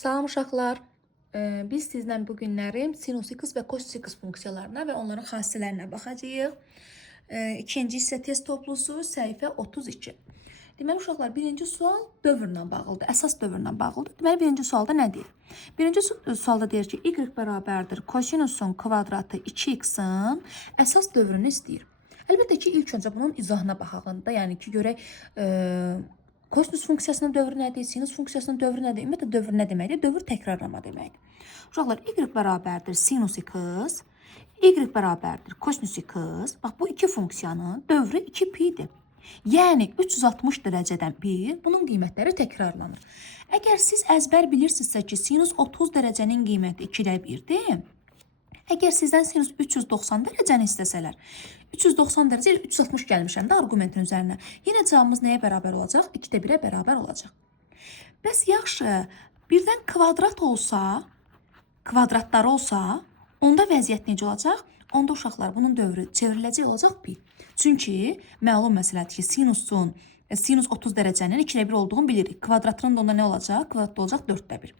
Salam uşaqlar. Biz sizlə bu günləri sinus x və kosinus x funksiyalarına və onların xassələrinə baxacağıq. İkinci hissə test toplusu səhifə 32. Deməli uşaqlar, birinci sual dövrlə bağlıdır, əsas dövrlə bağlıdır. Deməli birinci sualda nə deyir? Birinci sualda deyir ki, y bərabərdir kosinusun kvadratı 2x-in əsas dövrünü istəyir. Əlbəttə ki, ilk öncə bunun izahına baxaq da, yəni ki, görək kosinus funksiyasının dövrü nədir, sinus funksiyasının dövrü nədir? Ümumiyyətlə dövr nə deməkdir? Dövr təkrarlama deməkdir. Uşaqlar, y bərabərdir sinus x, y bərabərdir kosinus x. Bax, bu iki funksiyanın dövrü 2pi-dir. Yəni 360 dərəcədən 1, bunun qiymətləri təkrarlanır. Əgər siz əzbər bilirsinizsə ki, sinus 30 dərəcənin qiyməti 2-də 1-dir. Əgər sizdən sinus 390 dərəcəni istəsələr, 390 dərəcə ilə 360 gəlmişəm də argumentin üzərinə. Yenə cavabımız nəyə bərabər olacaq? 2-də 1-ə bərabər olacaq. Bəs yaxşı, birdən kvadrat olsa, kvadratları olsa, onda vəziyyət necə olacaq? Onda uşaqlar bunun dövrü çevriləcək olacaq pi. Çünki məlum məsələdir ki, sinus 30 dərəcənin 2-də 1 olduğunu bilirik. Kvadratının da onda nə olacaq? Kvadratda olacaq 4-də 1.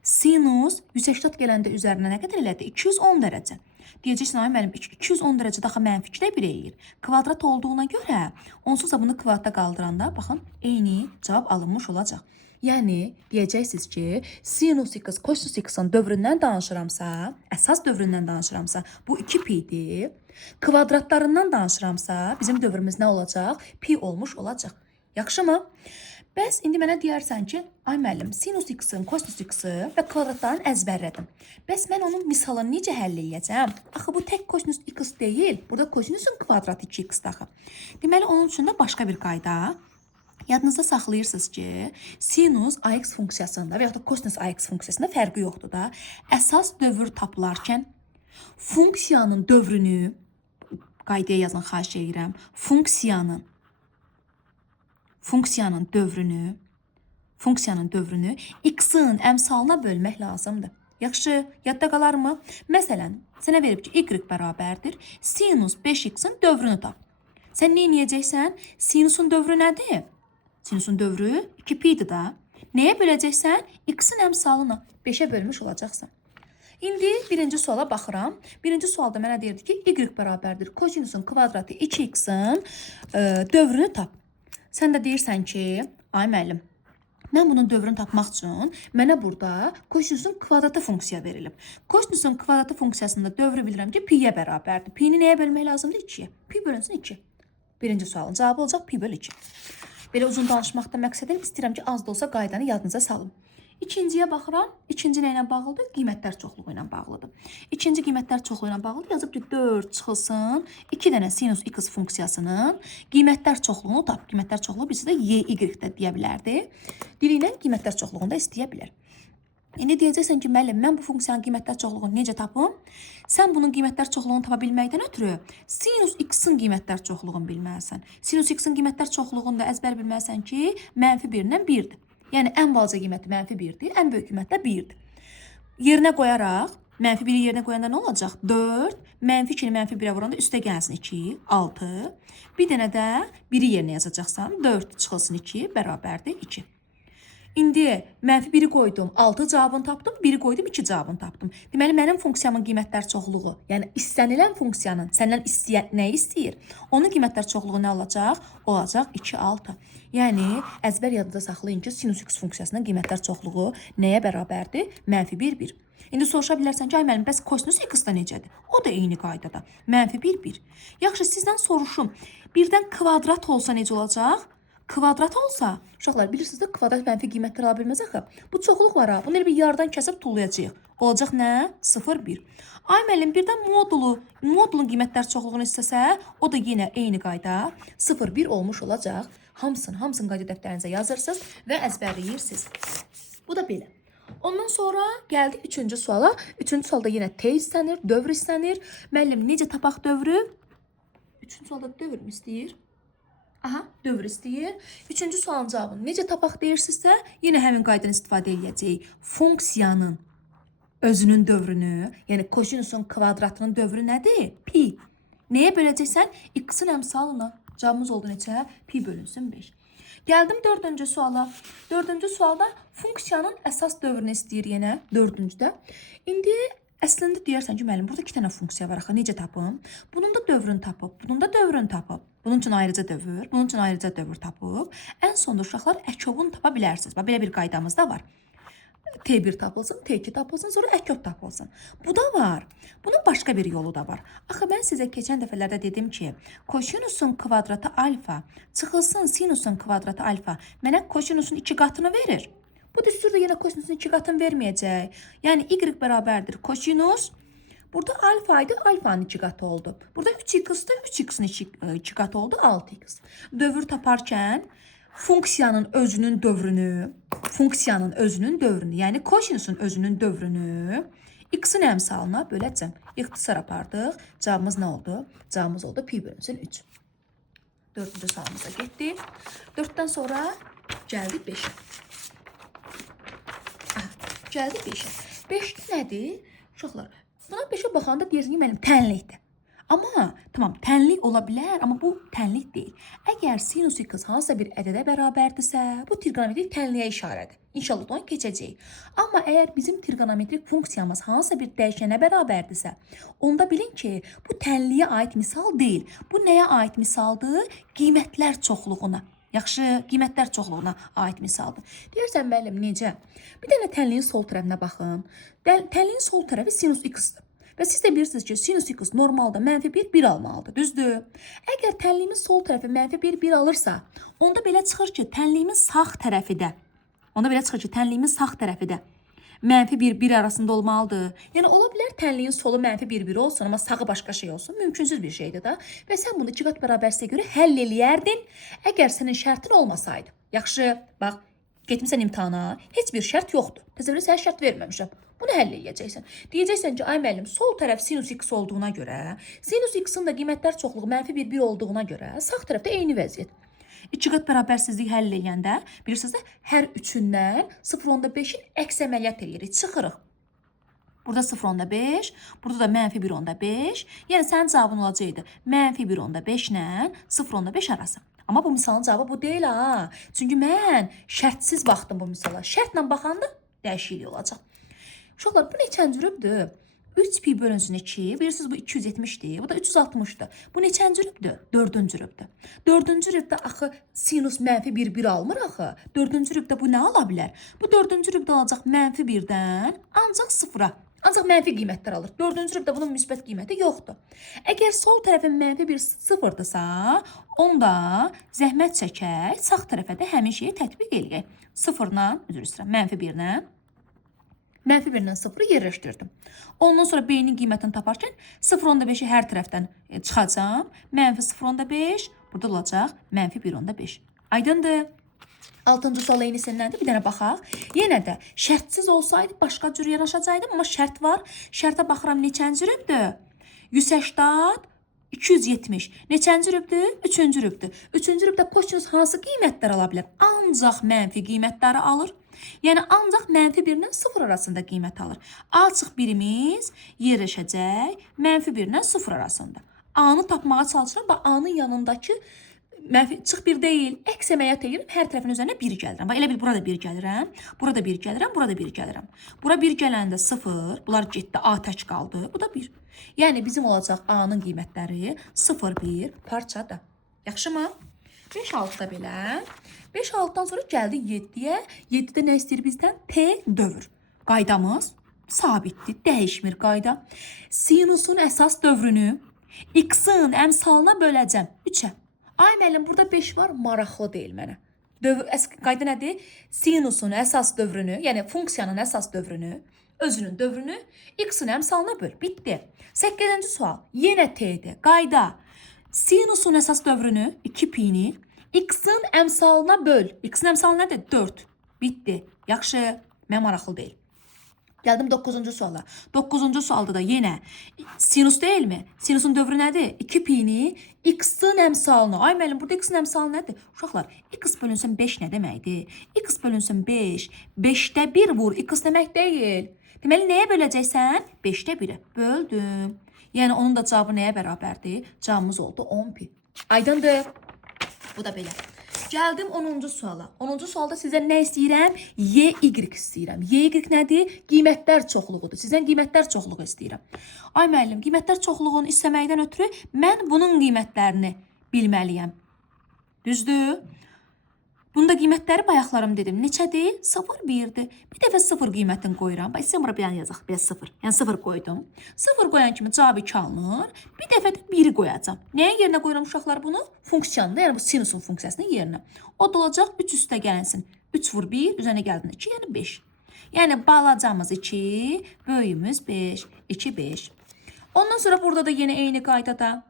Sinus 180 gələndə üzərinə nə qədər elədi? 210 dərəcə. Deyəcəksin, ay müəllim, 210 dərəcə daha mənfi 2-də 1 eləyir. Kvadrat olduğuna görə, onsuz da bunu kvadratda qaldıranda, baxın, eyni cavab alınmış olacaq. Yəni, deyəcəksiniz ki, sinus x, kosinus x-in dövründən danışıramsa, əsas dövründən danışıramsa, bu 2pi-dir. Kvadratlarından danışıramsa, bizim dövrümüz nə olacaq? Pi olmuş olacaq. Yaxşı mı? Bəs indi mənə deyərsən ki, ay müəllim, sinus x-in, kosinus x-i və kvadratlarını əzbərlədim. Bəs mən onun misalını necə həll edəcəm? Axı bu tək kosinus x deyil, burada kosinusun kvadratı 2x daxı. Deməli, onun üçün də başqa bir qayda. Yadınızda saxlayırsınız ki, sinus ax funksiyasında və yaxud da kosinus ax funksiyasında fərqi yoxdur da. Əsas dövr tapılarkən funksiyanın dövrünü, qaydaya yazın, xahiş edirəm, funksiyanın dövrünü x-in əmsalına bölmək lazımdır. Yaxşı, yadda qalar mı? Məsələn, sənə verib ki, y bərabərdir, sinus 5x-in dövrünü tap. Sən nə edəcəksən? Sinusun dövrü nədir? Sinusun dövrü 2pi-dir da. Nəyə böləcəksən? X-in əmsalına 5-ə bölmüş olacaqsan. İndi birinci suala baxıram. Birinci sualda mənə deyirdi ki, y bərabərdir kosinusun kvadratı 2x-in dövrünü tap. Sən də deyirsən ki, ay müəllim, mən bunun dövrünü tapmaq üçün mənə burada kosinusun kvadratı funksiya verilib. Kosinusun kvadratı funksiyasında dövrü bilirəm ki, pi-yə bərabərdir. Pi-ni nəyə bölmək lazımdır? 2-yə. Pi bölünsün 2. Birinci sualın cavabı olacaq pi bölü 2. Belə uzun danışmaqda məqsədim, istəyirəm ki, az da olsa qaydanı yadınıza salın. İkinciyə baxıram. İkinci nə ilə bağlıdır? Qiymətlər çoxluğu ilə bağlıdır. İkinci qiymətlər çoxluğu ilə bağlıdır. Yazıb ki, 4 çıxılsın. 2 dənə sinus x funksiyasının qiymətlər çoxluğunu tap. Qiymətlər çoxluğu birisi də y də deyə bilərdi. Dili ilə qiymətlər çoxluğunu da istəyə bilər. İndi deyəcəksən ki, müəllim, mən bu funksiyanın qiymətlər çoxluğunu necə tapım? Sən bunun qiymətlər çoxluğunu tapa bilməkdən ötürü sinus x-in qiymətlər çoxluğunu bilməlisən. Sinus x-in qiymətlər çoxluğunu da əzbər bilməlisən ki, mənfi 1-dən 1-dir. Yəni, ən balaca qiyməti mənfi 1-dir, ən böyük qiymət də 1-dir. Yerinə qoyaraq, mənfi 1-i yerinə qoyanda nə olacaq? 4, mənfi 2-ni mənfi 1-ə vuranda üstə gəlsin 2, 6. Bir dənə də 1-i yerinə yazacaqsan, 4 çıxılsın 2, bərabərdir 2. İndi mənfi 1-i qoydum, 6 cavabını tapdım, 1-i qoydum, 2 cavabını tapdım. Deməli, mənim funksiyamın qiymətlər çoxluğu, yəni istənilən funksiyanın səndən nəyi istəyir? Onun qiymətlər çoxluğu nə olacaq? Olacaq 2, 6. Yəni, əzbər yadında saxlayın ki, sinus x funksiyasının qiymətlər çoxluğu nəyə bərabərdir? Mənfi 1, 1. İndi soruşa bilərsən ki, ay müəllim, bəs kosinus x-da necədir? O da eyni qaydada. Mənfi 1, 1. Yaxşı, sizdən soruşum, birdən kvadrat olsa necə olacaq? Kvadrat olsa, uşaqlar bilirsiniz də kvadrat mənfi qiymətlər ala bilməz axı. Bu çoxluq var ha, bunu elə bir yardan kəsib tullayacağıq. Olacaq nə? 0, 1. Ay müəllim, birdən modulun qiymətlər çoxluğunu istəsə, o da yenə eyni qayda 0, 1 olmuş olacaq. Hamısını qayda dəftərinizə yazırsınız və əzbərləyirsiniz. Bu da belə. Ondan sonra gəldik 3-cü suala. 3-cü sualda yenə t istənir, dövr istənir. Müəllim, necə tapaq dövrü? 3-cü sualda dövr mü istəyir? Aha, dövr istəyir. 3-cü sualın cavabını necə tapaq deyirsinizsə, yenə həmin qaydanı istifadə edəcəyik. Funksiyanın özünün dövrünü, yəni kosinusun kvadratının dövrü nədir? Pi. Nəyə böləcəksən? X-in əmsalına. Cavabımız oldu neçə? Pi bölünsün 5. Gəldim dördüncü suala. Dördüncü sualda funksiyanın əsas dövrünü istəyir yenə dördüncüdə. İndi əslində deyərsən ki, müəllim, burada 2 dənə funksiya var axı, necə tapım? Bunun da dövrünü tapıb, bunun da dövrünü tapıb. Bunun üçün ayrıca dövr, bunun üçün ayrıca dövr tapıb. Ən sonda uşaqlar əkobunu tapa bilərsiniz. Bax, belə bir qaydamız da var. T1 tapılsın, T2 tapılsın, sonra əkob tapılsın. Bu da var. Bunun başqa bir yolu da var. Axı mən sizə keçən dəfələrdə dedim ki, kosinusun kvadratı alfa çıxılsın sinusun kvadratı alfa mənə kosinusun 2 qatını verir. Bu düsturda yenə kosinusun 2 qatını verməyəcək. Yəni y bərabərdir kosinus. Burada alfa idi, alfanın 2 qatı oldu. Burada 3x-dir, 3x-in 2 qatı oldu, 6x. Dövr taparkən funksiyanın özünün dövrünü, yəni kosinusun özünün dövrünü x-in əmsalına böləcəm. İxtisar apardıq. Cavabımız nə oldu? Cavabımız oldu pi bölünsün 3. Dördüncü sualımıza getdik. 4-dən sonra gəldik 5-ə. Gəldik 5-ə. 5-də nədir? Uşaqlar, buna 5-ə baxanda deyirsin ki, mənim tənlikdir. Amma tamam, tənlik ola bilər, amma bu tənlik deyil. Əgər sinus x hansısa bir ədədə bərabərdirsə, bu trigonometrik tənliyə işarədir. İnşallah onu keçəcəyik. Amma əgər bizim trigonometrik funksiyamız hansısa bir dəyişənə bərabərdirsə, onda bilin ki, bu tənliyə aid misal deyil. Bu nəyə aid misaldır? Qiymətlər çoxluğuna. Yaxşı, qiymətlər çoxluğuna aid misaldır. Deyirsən, müəllim, necə? Bir dənə tənliyin sol tərəfinə baxın. Tənliyin sol tərəfi sinus x-dir. Və siz də bilirsiniz ki, sinus x normalda -1, 1 almalıdır, düzdür? Əgər tənliyimin sol tərəfi -1, 1 alırsa, onda belə çıxır ki, tənliyimin sağ tərəfi də -1, 1 arasında olmalıdır. Yəni, ola bilər tənliyin solu -1, 1 olsun, amma sağı başqa şey olsun. Mümkünsüz bir şeydir da. Və sən bunu 2 qat bərabərsə görə həll eləyərdin, əgər sənin şərtin olmasaydı. Yaxşı, bax, getmişsən imtahana, heç bir şərt yoxdur. Təsəvvürə sənə şərt verməmişəm. Bunu həll edəcəksən. Deyəcəksən ki, ay müəllim, sol tərəf sinus x olduğuna görə, sinus x-in də qiymətlər çoxluğu -1, 1 olduğuna görə sağ tərəfdə eyni vəziyyət. 2 qat bərabərsizlik həll edəndə, bilirsiniz də, hər üçündən 0.5-in əks əməliyyat edirik, çıxırıq. Burada 0.5, burada da -1.5. Yəni, sənin cavabın olacaqdı -1.5 ilə 0.5 arası. Amma bu misalın cavabı bu deyil ha. Çünki mən şərtsiz baxdım bu misala. Şərtlə baxanda dəyişiklik olacaq. Uşaqlar, bu neçənci rübdür? 3 pi bölünsün 2. Bilirsiniz, bu 270'dir. Bu da 360'dır. Bu neçənci rübdür? 4-cü rübdür. 4-cü rübdə axı sinus -1, 1 almır axı. 4-cü rübdə bu nə ala bilər? Bu 4-cü rübdə alacaq -1-dən ancaq 0-a. Ancaq mənfi qiymətlər alır. 4-cü rübdə bunun müsbət qiyməti yoxdur. Əgər sol tərəfin -1 0-dırsa, onda zəhmət çəkək, sağ tərəfə də həmin şeyi tətbiq eləyək. 0-la, üzr istəyirəm, -1-lə. -1-lə 0-ı yerləşdirdim. Ondan sonra B-nin qiymətini taparkən 0.5-i hər tərəfdən çıxacam. -0.5, burada olacaq -1.5. Aydındır. 6-cı sual eynisindəndir. Bir dənə baxaq. Yenə də şərtsiz olsaydı başqa cür yanaşacaqdım, amma şərt var. Şərtə baxıram, neçənci rübdür? 180, 270. Neçənci rübdür? 3-cü rübdür. 3-cü rübdə kosinus hansı qiymətlər ala bilər? Ancaq mənfi qiymətləri alır. Yəni, ancaq -1 ilə 0 arasında qiymət alır. Açıq birimiz yerləşəcək -1 ilə 0 arasında. A-nı tapmağa çalışıram. Bax, A-nın yanındakı çıx 1 deyil, əks əməliyyat edirəm, hər tərəfin üzərinə 1 gəlirəm. Bax, elə bil burada 1 gəlirəm, burada 1 gəlirəm, burada 1 gəlirəm. Bura 1 gələndə 0, bunlar getdi, A tək qaldı, bu da 1. Yəni, bizim olacaq A-nın qiymətləri 0, 1 parçada. Yaxşımı? 5-6-da belə. 5-6-dan sonra gəldik 7-yə. 7-də nə istəyir bizdən? T dövr. Qaydamız sabitdir, dəyişmir qayda. Sinusun əsas dövrünü x-in əmsalına böləcəm 3-ə. Ay müəllim, burada 5 var, maraqlı deyil mənə. Qayda nədir? Sinusun əsas dövrünü, yəni funksiyanın əsas dövrünü, özünün dövrünü x-in əmsalına böl. Bitdi. 8-ci sual. Yenə T-dir. Qayda. Sinusun əsas dövrünü 2 pi-ni x-in əmsalına böl. X-in əmsalı nədir? 4. Bitdi. Yaxşı, mən maraqlı deyil. Gəldim 9-cu suala. 9-cu sualda da yenə sinus deyilmi? Sinusun dövrü nədir? 2 pi-ni x-in əmsalına. Ay müəllim, burada x-in əmsalı nədir? Uşaqlar, x bölünsün 5 nə deməkdir? X bölünsün 5. 5-də 1 vur. X demək deyil. Deməli, nəyə böləcəksən? 5-də 1-ə. Böldüm. Yəni, onun da cavabı nəyə bərabərdir? Cavabımız oldu 10 pi. Aydındır. Bu da belə. Gəldim 10-cu suala. 10-cu sualda sizə nə istəyirəm? Y, Y istəyirəm. Y, Y nədir? Qiymətlər çoxluğudur. Sizdən qiymətlər çoxluğu istəyirəm. Ay müəllim, qiymətlər çoxluğunu istəməkdən ötürü mən bunun qiymətlərini bilməliyəm. Düzdür? Bunda qiymətləri bayaqlarım dedim. Neçədir? 0, 1-dir. Bir dəfə 0 qiymətini qoyuram. Bax, sən bura bir yazaq. Biraz 0. Yəni 0 qoydum. 0 qoyan kimi cavab 2 alınır. Bir dəfə də 1-i qoyacam. Nəyin yerinə qoyuram uşaqlar bunu? Funksiyanın da, yəni bu sinusun funksiyasının yerinə. O da olacaq 3 üstə gələnsin. 3 vur 1, üzərinə gəldin 2, yəni 5. Yəni balacamız 2, böyüyümüz 5. 2, 5. Ondan sonra burada da yenə eyni qaydada.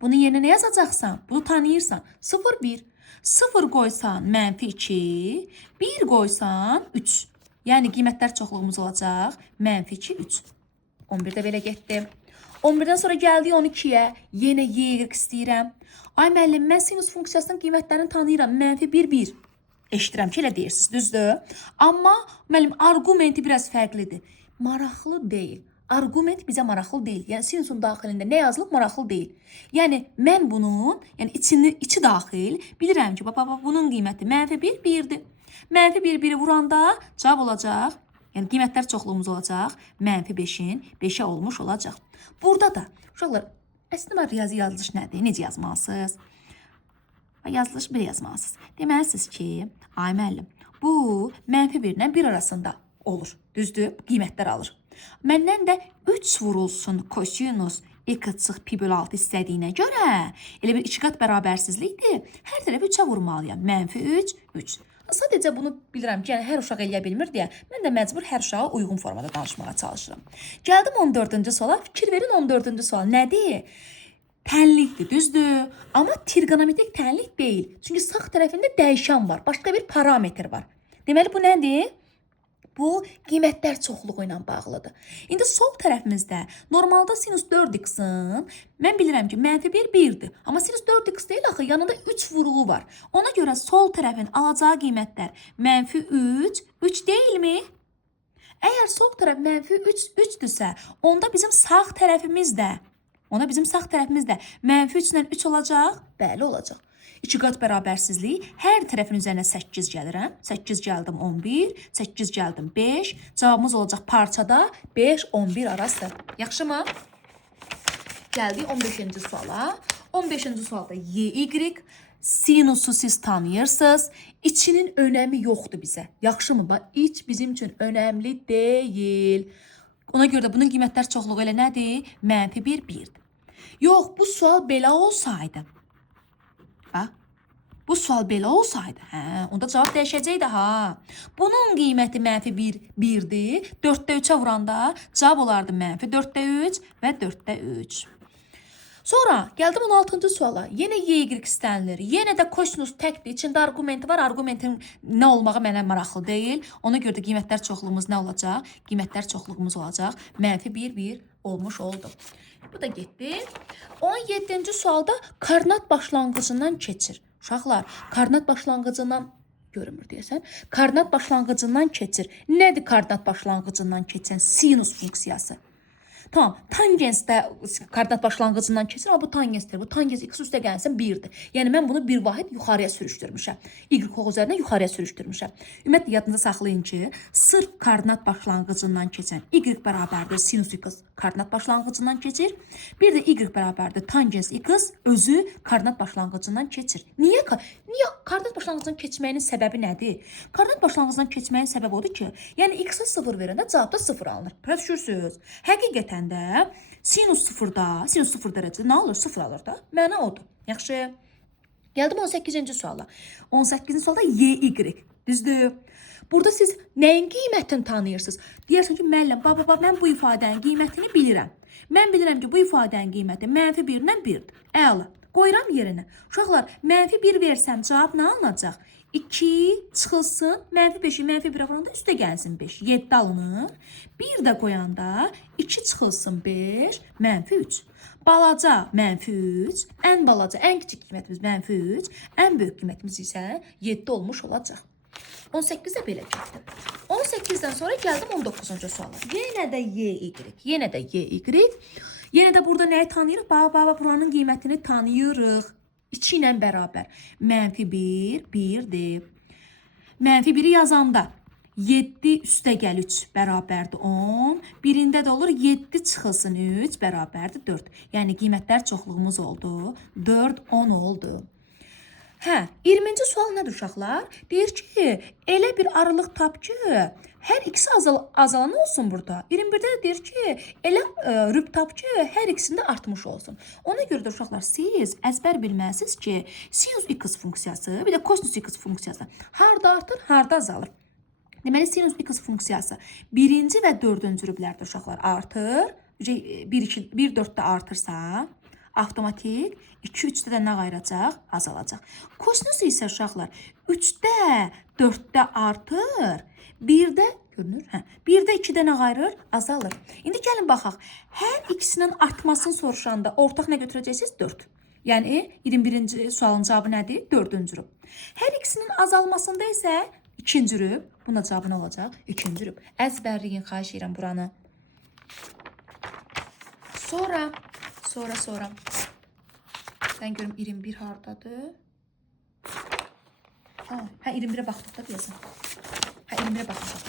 Bunu yerinə nə yazacaqsan? Bunu tanıyırsan. 0, 1. 0 qoysan -2, 1 qoysan 3. Yəni qiymətlər çoxluğumuz olacaq -2, 3. 11-də belə getdi. 11-dən sonra gəldik 12-yə. Yenə Y istəyirəm. Ay müəllim, mən sinus funksiyasının qiymətlərini tanıyıram. -1, 1. Eşidirəm ki, elə deyirsiniz, düzdür? Amma müəllim, argumenti biraz fərqlidir. Maraqlı deyil. Argument bizə maraqlı deyil. Yəni sinusun daxilində nə yazılıb maraqlı deyil. Yəni mən bunun, yəni içi daxil bilirəm ki, bunun qiyməti -1, 1-dir. -1, 1-i vuranda cavab olacaq. Yəni qiymətlər çoxluğumuz olacaq. -5-in 5-ə olmuş olacaq. Burada da uşaqlar, əslində riyazi yazılış nədir? Necə yazmalısınız? Yazılış belə yazmalısınız. Deməlisiniz ki, ay müəllim, bu -1 ilə 1 arasında olur. Düzdür? Qiymətlər alır. Məndən də 3 vurulsun kosinus x pi bölü 6 istədiyinə görə elə bir 2 qat bərabərsizlikdir. Hər tərəfi 3-ə vurmalıyam. -3, 3. Sadəcə bunu bilirəm ki, yəni hər uşaq eləyə bilmir deyə mən də məcbur hər uşağa uyğun formada danışmağa çalışıram. Gəldim 14-cü suala. Fikir verin 14-cü sual nədir? Tənlikdir, düzdür? Amma trigonometrik tənlik deyil. Çünki sağ tərəfində dəyişən var. Başqa bir parametr var. Deməli bu nədir? Bu qiymətlər çoxluğu ilə bağlıdır. İndi sol tərəfimizdə normalda sinus 4x-in mən bilirəm ki, -1, 1-dir. Amma sinus 4x deyil axı, yanında 3 vuruğu var. Ona görə sol tərəfin alacağı qiymətlər -3, 3 deyilmi? Əgər sol tərəf -3, 3-dürsə, onda bizim sağ tərəfimiz də -3 ilə 3 olacaq? Bəli, olacaq. 2 qat bərabərsizlik, hər tərəfin üzərinə 8 gəlirəm. 8 gəldim 11, 8 gəldim 5. Cavabımız olacaq parçada 5, 11 arası. Yaxşımı? Gəldik 15-ci suala. 15-ci sualda Y, sinusu siz tanıyırsınız. İçinin önəmi yoxdur bizə. Yaxşımı? Bax, iç bizim üçün önəmli deyil. Ona görə də bunun qiymətlər çoxluğu elə nədir? -1, 1-dir. Yox, bu sual belə olsaydı. Bu sual belə olsaydı, onda cavab dəyişəcəkdi, Bunun qiyməti -1, 1-dir. 4-də 3-ə vuranda cavab olardı -4-də 3 və 4-də 3. Sonra gəldim 16-cı suala. Yenə Y istənilir. Yenə də kosinus təkdir. İçində argumenti var. Argumentin nə olmağı mənə maraqlı deyil. Ona görə də qiymətlər çoxluğumuz nə olacaq? Qiymətlər çoxluğumuz olacaq. -1, 1 olmuş oldu. Bu da getdi. 17-ci sualda koordinat başlanğıcından keçir. Uşaqlar, koordinat başlanğıcından görünmür deyəsən. Koordinat başlanğıcından keçir. Nədir koordinat başlanğıcından keçən sinus funksiyası? Tamam, tangens də koordinat başlanğıcından keçir. Amma bu tangensdir. Bu tangens x üstə gəlsin 1-dir. Yəni mən bunu bir vahid yuxarıya sürüşdürmüşəm. Y üzərinə yuxarıya sürüşdürmüşəm. Ümumiyyətlə yadınızda saxlayın ki, sırf koordinat başlanğıcından keçən y bərabərdir sinus x koordinat başlanğıcından keçir. Bir də y bərabərdir tangens x özü koordinat başlanğıcından keçir. Niyə koordinat başlanğıcından keçməyinin səbəbi nədir? Koordinat başlanğıcından keçməyin səbəbi odur ki, yəni x-ə 0 verəndə cavabda 0 alınır. Başa düşürsünüz? Həqiqətən də sinus 0 dərəcədə nə alır? 0 alır da. Məna odur. Yaxşı. Gəldim 18-ci suala. 18-ci sualda Y, düzdür? Burada siz nəyin qiymətini tanıyırsınız? Deyərsən ki, müəllim, mən bu ifadənin qiymətini bilirəm. Mən bilirəm ki, bu ifadənin qiyməti -1 ilə 1-dir. Əla. Qoyuram yerinə. Uşaqlar, -1 versəm cavab nə alınacaq? 2 çıxılsın, -5'i -1'e vuranda üstə gəlsin 5. 7 alınır. 1 də qoyanda 2 çıxılsın 5, -3. Balaca -3, ən balaca, ən kiçik qiymətimiz -3, ən böyük qiymətimiz isə 7 olmuş olacaq. 18-də belə getdim. 18-dən sonra gəldim 19-cu suala. Yenə də Y, yenə də Y. Yenə də burada nəyi tanıyırıq? Buranın qiymətini tanıyırıq. 2 ilə bərabər. Mənfi 1, 1-dir. Mənfi 1-i yazanda 7 üstəgəl 3 bərabərdir 10. Birində də olur 7 çıxılsın 3 bərabərdir 4. Yəni qiymətlər çoxluğumuz oldu. 4, 10 oldu. Hə, 20-ci sual nədir uşaqlar? Deyir ki, elə bir aralıq tap ki, hər ikisi azalan olsun burada. 21-də də deyir ki, elə rüb tap ki, hər ikisində artmış olsun. Ona görə də uşaqlar, siz əzbər bilməlisiniz ki, sinus x funksiyası, bir də kosinus x funksiyası harda artır, harda azalır. Deməli, sinus x funksiyası 1-ci və 4-cü rüblərdə uşaqlar artır. 1-4-də artırsa, avtomatik 2-3-də də nə qayıracaq? Azalacaq. Kosinus isə uşaqlar 3-də 4-də artır, 1-də görünür, 1-də 2-də nə qayırır? Azalır. İndi gəlin baxaq. Hər ikisinin artmasını soruşanda ortaq nə götürəcəksiniz? 4. Yəni 21-ci sualın cavabı nədir? 4-cü rüb. Hər ikisinin azalmasında isə 2-ci rüb. Buna cavabı nə olacaq? 2-ci rüb. Əzbərliyin, xahiş edirəm buranı. Sonra. Ben görüm 21 hardadır. Hə 21'e baxdıqda deyəsən. Hə 21'e baxmışam.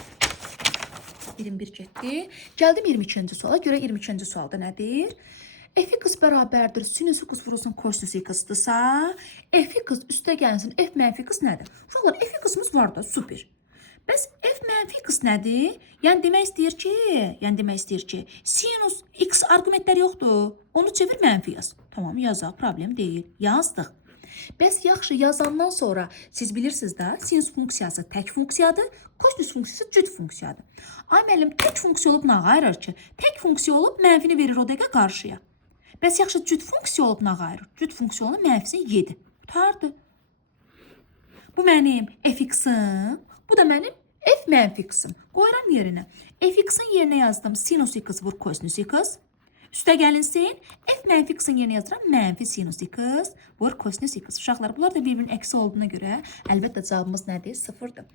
21 getdi. Gəldim 22-ci suala. Görə 22-ci sualda nədir? F(x) bərabərdir sinus x vurulsun kosinus x-dırsa, f(x) üstə gəlsin f mənfi x nədir? Uşaqlar f(x)'ımız var da, super. Bəs f mənfi x nədir? Yəni demək istəyir ki, sinus x arqumentlər yoxdur. Onu çevir mənfi yaz. Tamam, yazaq, problem deyil. Yazdıq. Bəs yaxşı yazandan sonra siz bilirsiniz də, sinus funksiyası tək funksiyadır, kosinus funksiyası cüt funksiyadır. Ay müəllim, tək funksiya olub nə qayırır ki? Tək funksiya olub mənfini verir o dəqiqə qarşıya. Bəs yaxşı cüt funksiya olub nə qayırır? Cüt funksiya olub mənfisini 7. Qutardı. Bu mənim f(x)'ım, bu da mənim f mənfi x-ım. Qoyuram yerinə. F(x)'ın yerinə yazdım sinus x vur kosinus x. Üstə gəlinsin, f mənfi x-ın yerinə yazıram mənfi sinus x vur kosinus x. Uşaqlar, bunlar da bir-birinin əksi olduğuna görə əlbəttə cavabımız nədir? 0-dır.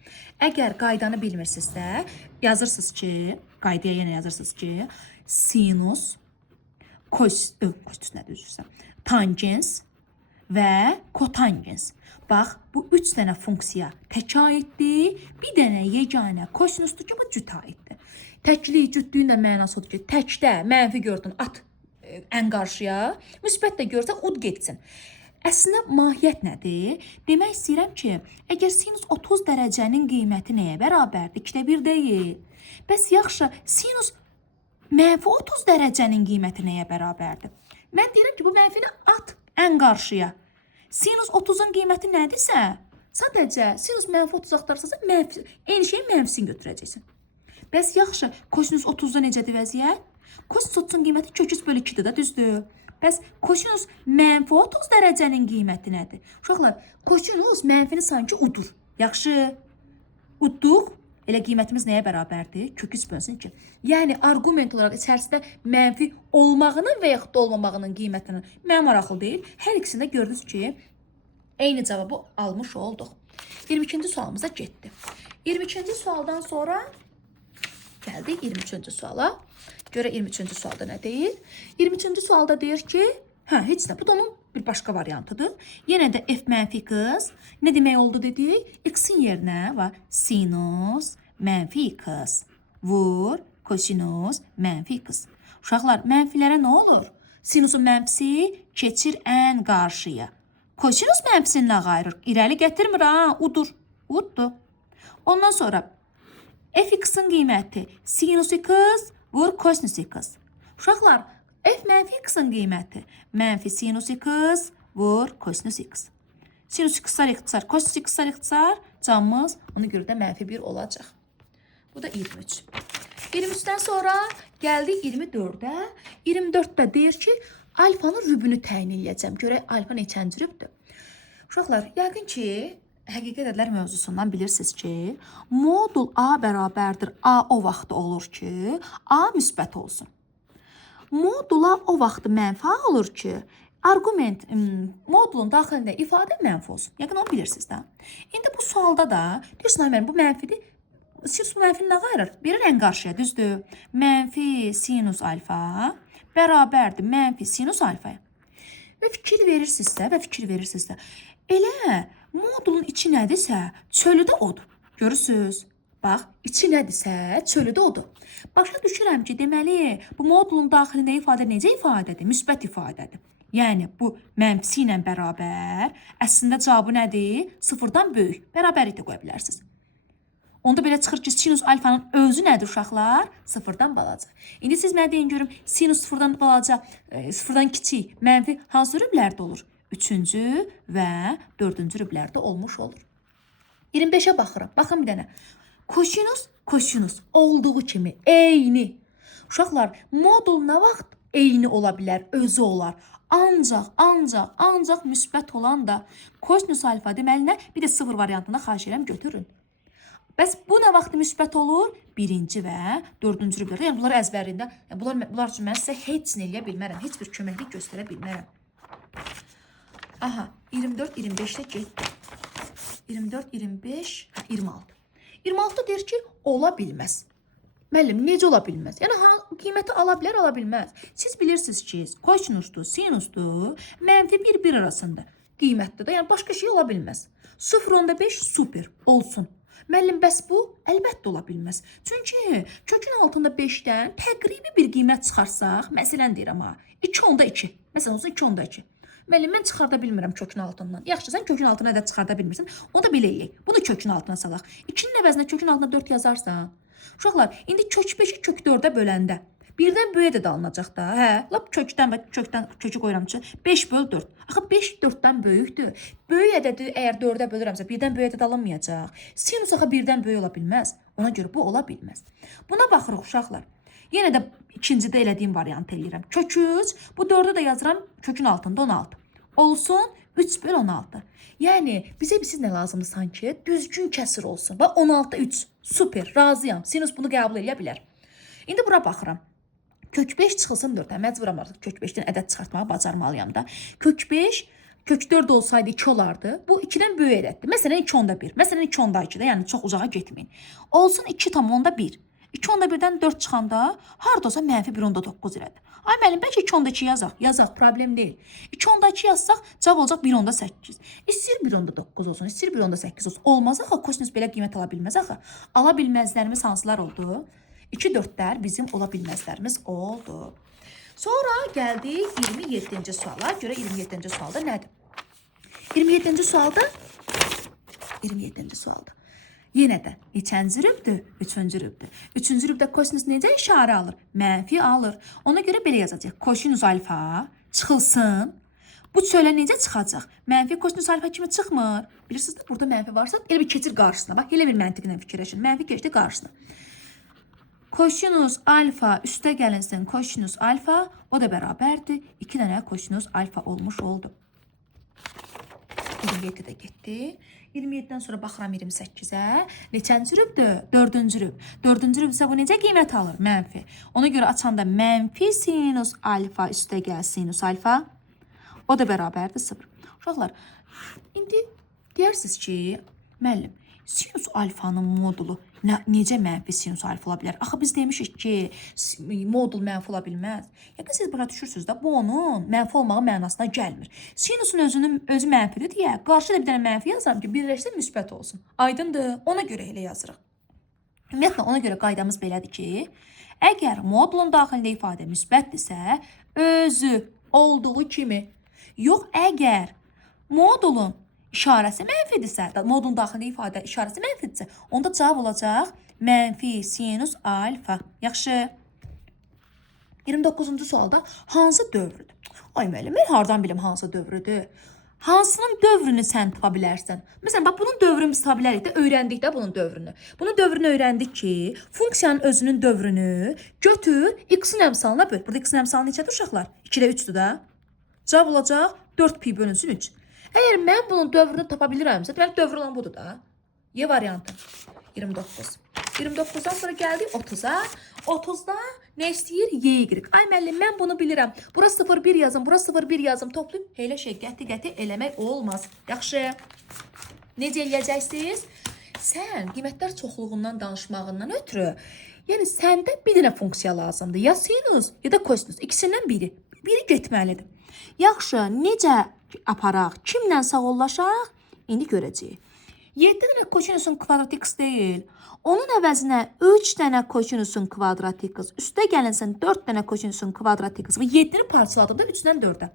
Əgər qaydanı bilmirsinizsə, yazırsınız ki, qaydaya yenə yazırsınız ki, sinus, kosinus nədir üzrsə? Tangens və kotangens. Bax, bu 3 dənə funksiya tək aiddir, bir dənə yeganə kosinusdur ki, bu cüt aiddir. Təklik, cütlüyün də mənası odur ki, təkdə mənfi gördün, at ən qarşıya, müsbət də görsən, ud getsin. Əslində, mahiyyət nədir? Demək istəyirəm ki, əgər sinus 30 dərəcənin qiyməti nəyə bərabərdir? 2-də 1 deyil. Bəs yaxşı, sinus mənfi 30 dərəcənin qiyməti nəyə bərabərdir? Mən deyirəm ki, bu mənfini at ən qarşıya. Sinus 30'un qiyməti nədirsə, sadəcə sinus mənfi 30 axtarsansa, eyni şeyin mənfisini götürəcəksin. Bəs yaxşı, kosinus 30'da necədir vəziyyət? Kosinus 30'un qiyməti kök 3 bölü 2'dir də, düzdür. Bəs kosinus mənfi 30 dərəcənin qiyməti nədir? Uşaqlar, kosinus mənfini sanki udur. Yaxşı, udduq. Elə qiymətimiz nəyə bərabərdir? Kök 3 bölünsün 2. Yəni, argument olaraq içərisində mənfi olmağının və yaxud da olmamağının qiymətinin mənə maraqlı deyil. Hər ikisində gördünüz ki, eyni cavabı almış olduq. 22-ci sualımıza getdi. 22-ci sualdan sonra gəldik 23-cü suala. Görə 23-cü sualda nə deyir? 23-cü sualda deyir ki, heç nə, bu da onun bir başqa variantıdır. Yenə də f mənfi x nə demək oldu dedik? X-in yerinə var sinus mənfi x vur kosinus mənfi x. Uşaqlar, mənfilərə nə olur? Sinusun mənfisi keçir ən qarşıya. Kosinus mənfisini nə qayırır? İrəli gətirmir, udur. Uddur. Ondan sonra f(x)'ın qiyməti sinus x vur kosinus x. Uşaqlar, f mənfi x-ın qiyməti mənfi sinus x vur kosinus x. Sinus x-lar ixtisar, kosinus x-lar ixtisar, camımız ona görə də mənfi 1 olacaq. Bu da 23. 23'dən sonra gəldik 24'də. 24'də deyir ki, alfanın rübünü təyin edəcəm. Görək alfa neçənci rübdür? Uşaqlar, yəqin ki, həqiqi ədədlər mövzusundan bilirsiniz ki, modul A bərabərdir A o vaxt olur ki, A müsbət olsun. Modula o vaxt mənfi olur ki, argument modulun daxilində ifadə mənfi olsun. Yəqin onu bilirsiniz də. İndi bu sualda da, deyirsin, bu mənfidir. Sinus mənfini nə qayırır? Verir ən qarşıya, düzdür. Mənfi sinus alfa bərabərdir mənfi sinus alfaya. və fikir verirsinizsə, elə modulun içi nədirsə, çölü də odur. Görürsüz? Bax, içi nədirsə, çölü də odur. Başa düşürəm ki, deməli, bu modulun daxilində ifadə necə ifadədir? Müsbət ifadədir. Yəni, bu mənfisi ilə bərabər, əslində cavabı nədir? Sıfırdan böyük, bərabərlikdə qoya bilərsiniz. Onda belə çıxır ki, sinus alfanın özü nədir uşaqlar? Sıfırdan balaca. İndi siz mənə deyin görüm, sinus sıfırdan balaca, sıfırdan kiçik, mənfi hansı rüblərdə olur? 3-cü və 4-cü rüblərdə olmuş olur. 25-ə baxıram. Baxın bir dənə. Kosinus olduğu kimi eyni. Uşaqlar, modul nə vaxt eyni ola bilər, özü olar. Ancaq müsbət olan da kosinus alfa deməli nə? Bir də sıfır variantında xahiş edirəm götürün. Bəs bu nə vaxt müsbət olur? 1-ci və 4-cü rüblərdə. Yəni bunlar əzbərində. Yəni bunlar üçün mən sizə heç nə eləyə bilmərəm. Heç bir köməklik göstərə bilmərəm. Aha, 24, 25-də getdi. 24, 25, 26. 26 deyir ki, ola bilməz. Müəllim, necə ola bilməz? Yəni, qiyməti ala bilər, ala bilməz. Siz bilirsiniz ki, kosinusdur, sinusdur, mənfi 1-1 arasında qiymətdir də. Yəni, başqa şey ola bilməz. 0.5 super olsun. Müəllim, bəs bu əlbəttə ola bilməz. Çünki kökün altında 5-dən təqribi bir qiymət çıxarsaq, məsələn deyirəm ha, 2.2. Məsələn, olsun 2.2. Müəllim, mən çıxarda bilmirəm kökün altından. Yaxşı, sən kökün altına da çıxarda bilmirsən. Onu da belə eləyək. Bunu kökün altına salaq. 2-nin əvəzinə kökün altına 4 yazarsan. Uşaqlar, indi kök 5-i kök 4-ə böləndə birdən böyüyə də alınacaq da. Hə, lap kökdən kökü qoyuram ki, 5/4. Axı 5 4-dən böyükdür. Böyük ədədi əgər 4-ə bölürəmsə, birdən böyük ədəd alınmayacaq. Sinus axı birdən böyük ola bilməz. Ona görə bu ola bilməz. Buna baxırıq uşaqlar. Yenə də ikincidə elədiyim variantı eləyirəm. Kök 3, bu 4-ü də yazıram kökün altında 16. Olsun 3/16. Yəni bizə siz nə lazımdır sanki? Düzgün kəsir olsun. Bax 16/3. Super, razıyam. Sinus bunu qəbul edə bilər. İndi bura baxıram. Kök 5 çıxılsın 4-ə. Məcburam artıq kök 5-dən ədəd çıxartmağı bacarmalıyam da. Kök 5 kök 4 olsaydı 2 olardı. Bu 2-dən böyük ədəddir. Məsələn 2/1. Məsələn 2/2-də, yəni çox uzağa getməyin. Olsun 2/1. 2/1-dən 4 çıxanda harda olsa -1/9 elədir. Ay müəllim, bəlkə 2/2 yazaq. Yazaq, problem deyil. 2/2 yazsaq, cavab olacaq 1/8. İstəyir 1/9 olsun, istəyir 1/8 olsun. Olmaz axı, kosinus belə qiymət ala bilməz axı. Ala bilməzlərimiz hansılar oldu? 2/4'lər bizim ola bilməzlərimiz oldu. Sonra gəldik 27-ci suala. Görə 27-ci sualda nədir? 27-ci sualda yenə də neçənci rübdür? 3-cü rübdür. 3-cü rübdə kosinus necə işarə alır? Mənfi alır. Ona görə belə yazacaq. Kosinus alfa çıxılsın. Bu çölə necə çıxacaq? Mənfi kosinus alfa kimi çıxmır. Bilirsiniz də burada mənfi varsa elə bir keçir qarşısına. Bax, elə bir məntiqlə fikirləşin. Mənfi keçdi qarşısına. Kosinus alfa üstə gəlinsin kosinus alfa, o da bərabərdir. 2 dənə kosinus alfa olmuş oldu. 27-də getdi. 27-dən sonra baxıram 28-ə. Neçənci rübdür? 4-cü rüb. 4-cü rüb isə bu necə qiymət alır? Mənfi. Ona görə açanda mənfi sinus alfa üstə gəl sinus alfa. O da bərabərdir 0. Uşaqlar, indi deyirsiniz ki, müəllim, sinus alfanın modulu necə mənfi sinus alfa ola bilər? Axı biz demişik ki, modul mənfi ola bilməz. Yəqin siz bura düşürsünüz də, bu onun mənfi olmağı mənasına gəlmir. Sinusun özü mənfidir deyə, qarşıda bir dənə mənfi yazıram ki, birləşsə müsbət olsun. Aydındır, ona görə elə yazırıq. Ümumiyyətlə, ona görə qaydamız belədir ki, əgər modulun daxilində ifadə müsbətdirsə, özü olduğu kimi, yox əgər modulun işarəsi mənfidirsə, modulun daxilində ifadə işarəsi mənfidirsə, onda cavab olacaq mənfi sinus alfa. Yaxşı. 29-cu sualda hansı dövrüdür? Ay müəllim, mən hardan bilim hansı dövrüdür? Hansının dövrünü sən tapa bilərsən? Məsələn, bax, bunun dövrünü biz tapa bilərik də, öyrəndik də bunun dövrünü. Bunun dövrünü öyrəndik ki, funksiyanın özünün dövrünü götür, x-in əmsalına böl. Burada x-in əmsalı neçədir uşaqlar? 2-də 3-dür də. Cavab olacaq 4pi bölünsün 3. Əgər mən bunun dövrünü tapa bilirəmsə, deməli dövr olan budur da. Y variantı. 29. 29-dan sonra gəldik 30-a. 30-da nə istəyir? Y. Ay müəllim, mən bunu bilirəm. Bura 0,1 yazım, bura 0,1 yazım. Toplayıb elə şey qəti eləmək olmaz. Yaxşı. Necə eləyəcəksiniz? Sən qiymətlər çoxluğundan danışmağından ötürü, yəni səndə bir dənə funksiya lazımdır. Ya sinus, ya da kosinus. İkisindən biri. Biri getməlidir. Yaxşı, necə aparaq? Kimlə sağollaşaq? İndi görəcəyik. 7 dənə kosinüsün kvadrat x deyil. Onun əvəzinə 3 dənə kosinüsün kvadrat x. Üstə gəlinsən 4 dənə kosinüsün kvadrat x. Və 7-ni parçaladım da 3-dən 4-ə.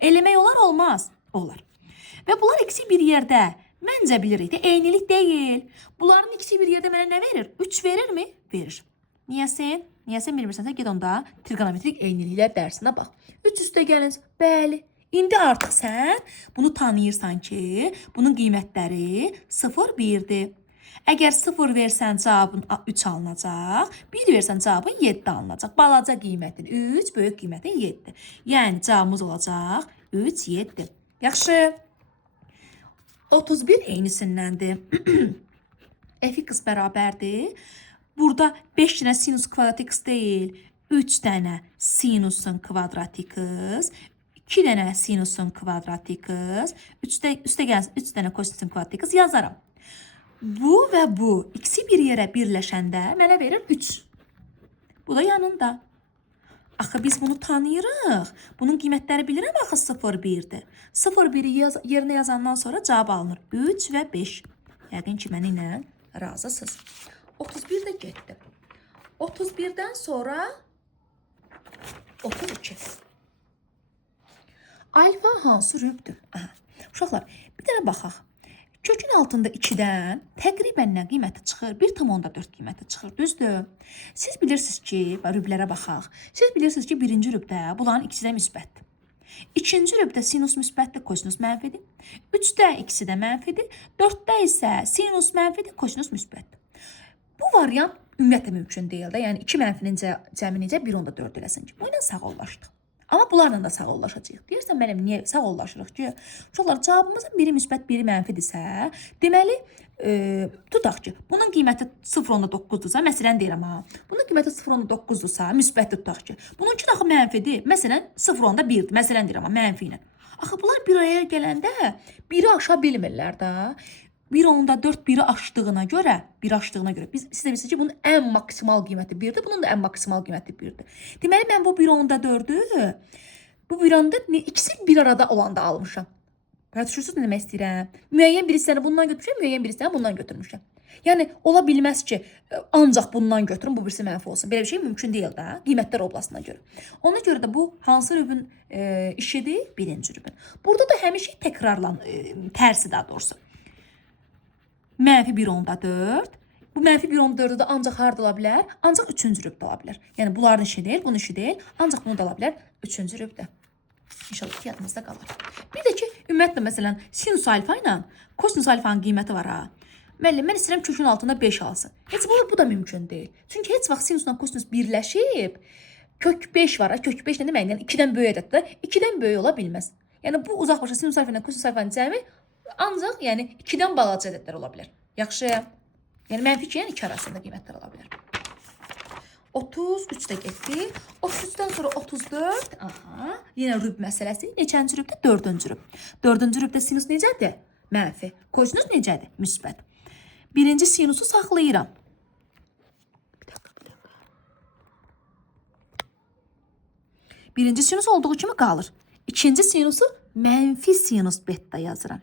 Eləmək olar, olmaz? Olar. Və bunlar ikisi bir yerdə. Məncə bilirik də, eynilik deyil. Bunların ikisi bir yerdə mənə nə verir? 3 verirmi? Verir. Niyəsin? Niyəsin bilmirsənsə, ged onda trigonometrik eyniliklər dərsinə bax. 3 üstə gəlin. Bəli. İndi artıq sən bunu tanıyırsan ki, bunun qiymətləri 0, 1-dir. Əgər 0 versən cavabın 3 alınacaq, 1 versən cavabın 7 alınacaq. Balaca qiymətin 3, böyük qiymətin 7. Yəni cavabımız olacaq 3, 7. Yaxşı. 31 eynisindəndir. F(x) bərabərdir. Burada 5 dənə sinus kvadrat x deyil, 3 dənə sinusun kvadrat x, 2 dənə sinusun kvadrat x, üstə gəlsin 3 dənə kosinusun kvadrat x yazaram. Bu və bu ikisi bir yerə birləşəndə mənə verir 3. Bu da yanında. Axı biz bunu tanıyırıq. Bunun qiymətləri bilirəm axı 0, 1-dir. 0, 1-i yerinə yazandan sonra cavab alınır. 3 və 5. Yəqin ki, mənimlə razısınız. 31 də getdi. 31-dən sonra 32. Alfa hansı rübdür? Aha. Uşaqlar, bir dənə baxaq. Kökün altında 2-dən təqribən nə qiyməti çıxır? 1,4 qiyməti çıxır, düzdür? Siz bilirsiniz ki, rüblərə baxaq. Siz bilirsiniz ki, birinci rübdə bunların ikisi də müsbətdir. İkinci rübdə sinus müsbətdir, kosinus mənfidir. 3-də ikisi də mənfidir. 4-də isə sinus mənfidir, kosinus müsbətdir. Bu variant ümumiyyətlə mümkün deyil də. Yəni 2 mənfinin cəmi necə 1,4 eləsin ki. Bu ilə sağollaşdıq. Amma bunlarla da sağollaşacağıq. Deyirsən, mənim niyə sağollaşırıq ki? Uşaqlar, cavabımızın biri müsbət, biri mənfidirsə, deməli, tutaq ki, bunun qiyməti 0,9-dursa, məsələn deyirəm ha, bunun qiyməti 0,9-dursa, müsbətdir tutaq ki, bununki də axı mənfidir, məsələn 0,1-dir, məsələn deyirəm ha, mənfi ilə. Axı, bunlar bir araya gələndə biri aşa bilmirlər də. 1,4 biri aşdığına görə, biz siz də bilirsiniz ki, bunun ən maksimal qiyməti 1-dir, bunun da ən maksimal qiyməti 1-dir. Deməli, mən bu 1,4-ü, bu 1,4 ikisi bir arada olanda almışam. Düşürsünüz nə demək istəyirəm? Müəyyən bir hissəni bundan götürmüşəm, müəyyən bir hissəni bundan götürmüşəm. Yəni, ola bilməz ki, ancaq bundan götürün, bu birisi mənfi olsun. Belə bir şey mümkün deyil də, qiymətlər oblasına görə. Ona görə də bu hansı rübün işidir? Birinci rübün. Burada da həmişə tərsi daha doğrusu. Mənfi 1,4. Bu mənfi 1,4-ü də ancaq harda ola bilər? Ancaq 3-cü rübdə ola bilər. Yəni, bunların işi deyil, bunun işi deyil. Ancaq bunu da ola bilər 3-cü rübdə. İnşallah ki, yadımızda qalır. Bir də ki, ümumiyyətlə, məsələn, sinus alfa ilə kosinus alfanın qiyməti var ha. Müəllim, mən istəyirəm kökün altında 5 alsın. Heç bu da mümkün deyil. Çünki heç vaxt sinusla kosinus birləşib, kök 5 var ha. Kök 5 nə demək? Yəni, 2-dən böyük ədəddə 2-dən böyük ola bilməz. Yəni, bu uzaq başa sinus alfa ilə kosinus alfanın cəmi ancaq, yəni 2-dən balaca ədədlər ola bilər. Yaxşı. Yəni mənfi 2 ilə 2 arasında qiymətlər ola bilər. 33 də getdi. 33-dən sonra 34. Aha. Yenə rüb məsələsi. Neçənci rübdə? 4-cü rüb. 4-cü rübdə sinus necədir? Mənfi. Kosinus necədir? Müsbət. Birinci sinusu saxlayıram. Birinci sinus olduğu kimi qalır. İkinci sinusu mənfi sinus beta yazıram.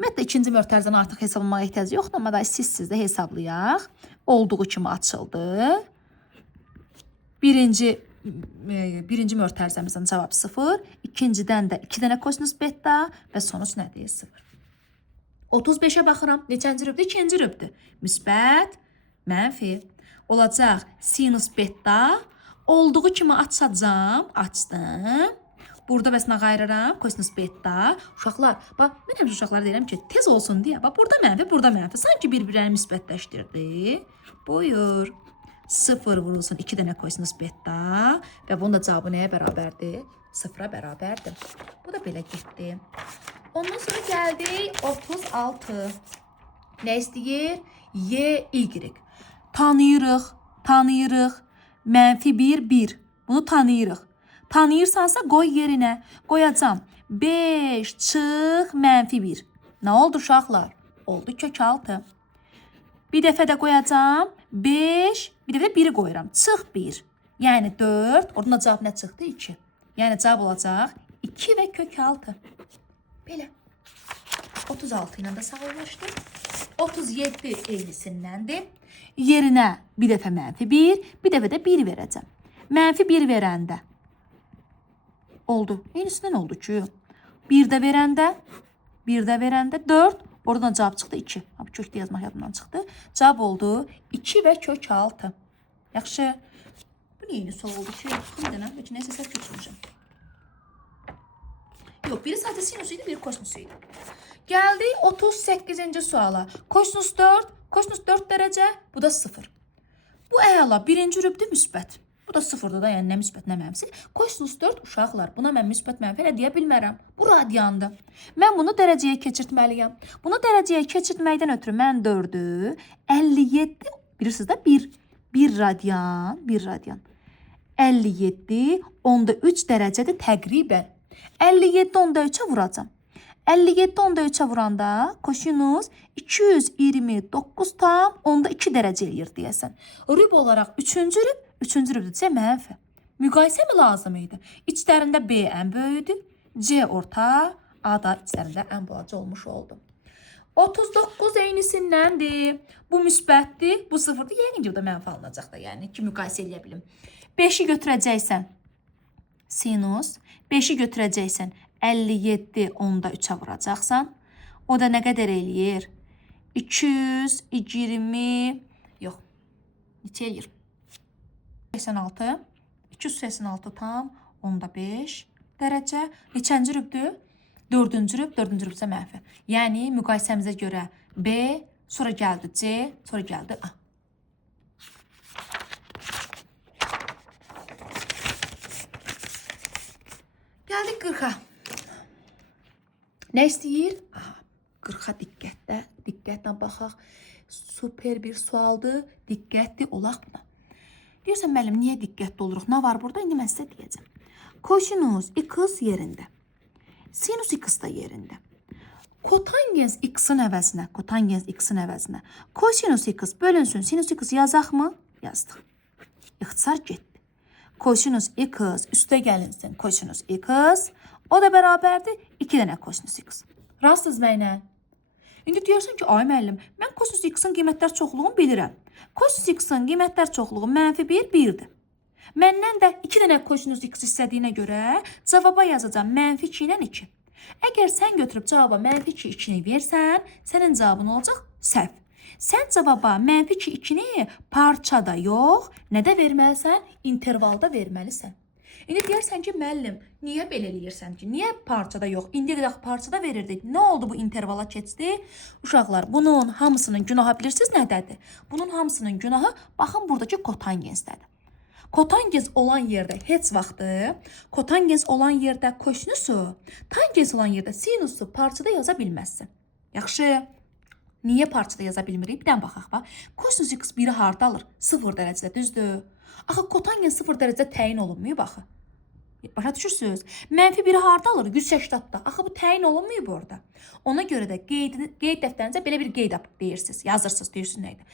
Ümumiyyətlə, ikinci mötərizəni artıq hesablamağa ehtiyac yoxdur, amma da siz də hesablayaq. Olduğu kimi açıldı. Birinci mötərizəmizin cavabı 0. İkincidən də 2 dənə kosinus beta və sonuç nədir? 0. 35-ə baxıram. Neçənci rübdür? İkinci rübdür. Müsbət, mənfi. Olacaq sinus beta. Olduğu kimi açacağım. Açdım. Burada bəs nə qayırıram? Kosinus beta. Uşaqlar, bax, mən həmişə uşaqlara deyirəm ki, tez olsun deyə. Bax, burada mənfi, burada mənfi. Sanki bir-birlərini müsbətləşdirdi. Buyur. 0 vurulsun 2 dənə kosinus beta. Və bunun da cavabı nəyə bərabərdir? 0-a bərabərdir. Bu da belə getdi. Ondan sonra gəldik 36. Nə istəyir? Y. Tanıyırıq. Mənfi 1, 1. Bunu tanıyırıq. Tanıyırsansa qoy yerinə. Qoyacam. 5 çıx mənfi 1. Nə oldu uşaqlar? Oldu kök 6. Bir dəfə də qoyacam. 5. Bir dəfə də 1-i qoyuram. Çıx 1. Yəni 4. Oradan da cavab nə çıxdı? 2. Yəni cavab olacaq 2 və kök 6. Belə. 36 ilə də sağollaşdı. 37 eynisindəndir. Yerinə bir dəfə -1, bir dəfə də 1 verəcəm. -1 verəndə oldu. Eynisindən oldu ki. 1 də verəndə 4. Oradan cavab çıxdı 2. Kökdə yazmaq yadımdan çıxdı. Cavab oldu 2 və kök 6. Yaxşı. Bu nə eyni sual oldu ki? Baxın bir dənə. Bəlkə nəsə səhv keçirmişəm. Yox, biri sadəcə sinus idi, biri kosinus idi. Gəldik 38-ci suala. Kosinus 4 dərəcə, bu da 0. Bu əla birinci rübdə müsbət. Bu da 0-dır da, yəni nə müsbət, nə mənfi. Kosinus 4 uşaqlar. Buna mən müsbət mənfi elə deyə bilmərəm. Bu radiandır. Mən bunu dərəcəyə keçirtməliyəm. Bunu dərəcəyə keçirtməkdən ötürü mən 4'ü 57, bilirsiniz də 1 radian. 57 onda 3 dərəcədir təqribən. 57 onda 3'ə vuracam. 57 onda 3'ə vuranda kosinus 229 tam onda 2 dərəcə eləyir deyəsən. Rüb olaraq 3-cü rübdürcə mənfi. Müqayisə mi lazım idi? İçlərində B ən böyüdü, C orta, A da içlərində ən balaca olmuş oldu. 39 eynisindəndir. Bu müsbətdir, bu 0'dır. Yəqin ki, bu da mənfi alınacaq da, yəni ki, müqayisə eləyə bilim. 5'i götürəcəksən sinus, 5'i götürəcəksən 57 onda 3'ə vuracaqsan. O da nə qədər eləyir? 220, yox, neçə eləyir? 286 tam onda 5 dərəcə. Neçənci rübdür? 4-cü rübsə mənfi. Yəni müqayisəmizə görə B, sonra gəldi C, sonra gəldi A. Gəldik 40'a. Nə istəyir? 40'a diqqətlə baxaq. Super bir sualdır. Diqqətli olaq buna. Deyirsən, müəllim, niyə diqqətli oluruq? Nə var burada? İndi mən sizə deyəcəm. Kosinus x yerində. Sinus x da yerində. Kotangens x-in əvəzinə, kosinus x bölünsün sinus x yazaq mı? Yazdıq. İxtisar getdi. Kosinus x üstə gəlinsin kosinus x. O da bərabərdir 2 dənə kosinus x. Rastsız mənə. İndi deyirsən ki, ay müəllim, mən kosinus x-in qiymətlər çoxluğunu bilirəm. Kosinus x-in qiymətlər çoxluğu -1'dir. Məndən də 2 dənə kosinus x istədiyinə görə cavaba yazacağam -2 ilə 2. Əgər sən götürüb cavaba -2 2'ni versən, sənin cavabın olacaq səhv. Sən cavaba -2 2'ni parçada yox, nədə verməlisən? İntervalda verməlisən. İndi deyərsən ki, müəllim, niyə belə eləyirsən ki? Niyə parçada yox? İndiyə qədər parçada verirdik. Nə oldu bu intervala keçdi? Uşaqlar, bunun hamısının günahı bilirsiniz nədədir? Bunun hamısının günahı, baxın, buradakı kotangensdədir. Kotangens olan yerdə heç vaxtı, kotangens olan yerdə kosinusu, tangens olan yerdə sinusu parçada yaza bilməzsin. Yaxşı, niyə parçada yaza bilmirik? Bir dənə baxaq, bax. Kosinus x 1'i harda alır? 0 dərəcədə, düzdür? Axı, kotangens 0 dərəcədə təyin olunmuyor, baxı. Başa düşürsünüz? -1'i harda alır? 180'da. Axı, bu təyin olunmuyor bu orada. Ona görə də qeyd dəftərinizə belə bir qeyd deyirsiniz. Yazırsınız, deyirsiniz neydi?